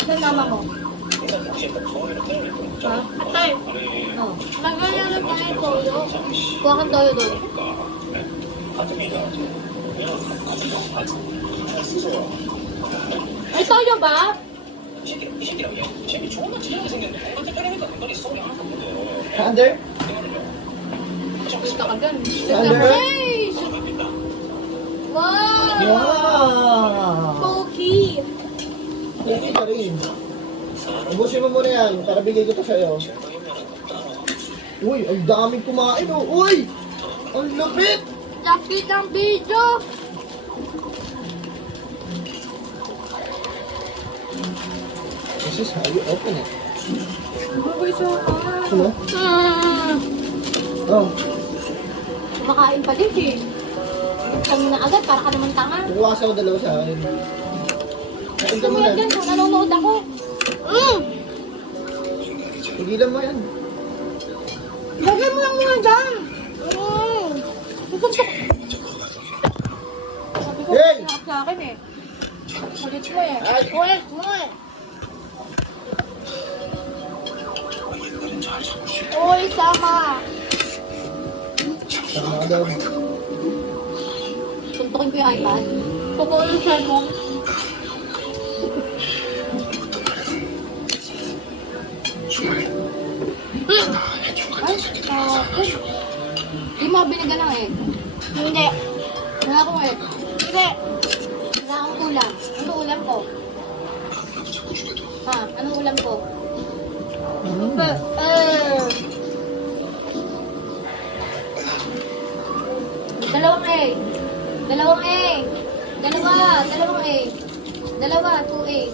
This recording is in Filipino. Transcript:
Nasaan mama mo? Ha? Atay! Oh. Lagyan niya lang tayo toyo. Kuha kang toyo doon. Ay, toyo ba? Under? Kita ka dyan. Under? Hey! Wow! Wow! Poki! Hindi ka rin. Ubusin mo muna yan para bigay ko to sa'yo. Uy, ang daming kumain oh. Uy! Ang lupit! Lapit ng video! This is how you open it. Babay sa Ano? Oh, Kumakain pa din eh. Kami na agad, para ka naman tanga. kukuha ako dalawa sa akin. Kain ka muna. Kumaya dyan kung nanonood ako. Tigilan mo yan. Lagyan mo lang muna dyan. Sabi ko, Hey! pinakap sa akin eh. Salit mo eh. Ay! Ulit mo eh. Uy, sama. Tama ka daw. Tuntukin ko yung iPad. Totoo yung cellphone. Ay, Di mo binigyan ng egg. Hindi. Wala akong egg. Hindi. Wala akong ulam. Ano ulam ko? Ha? Anong ulam ko? Dalawang egg. Dalawang egg. Dalawang egg. Dalawa, 2 egg.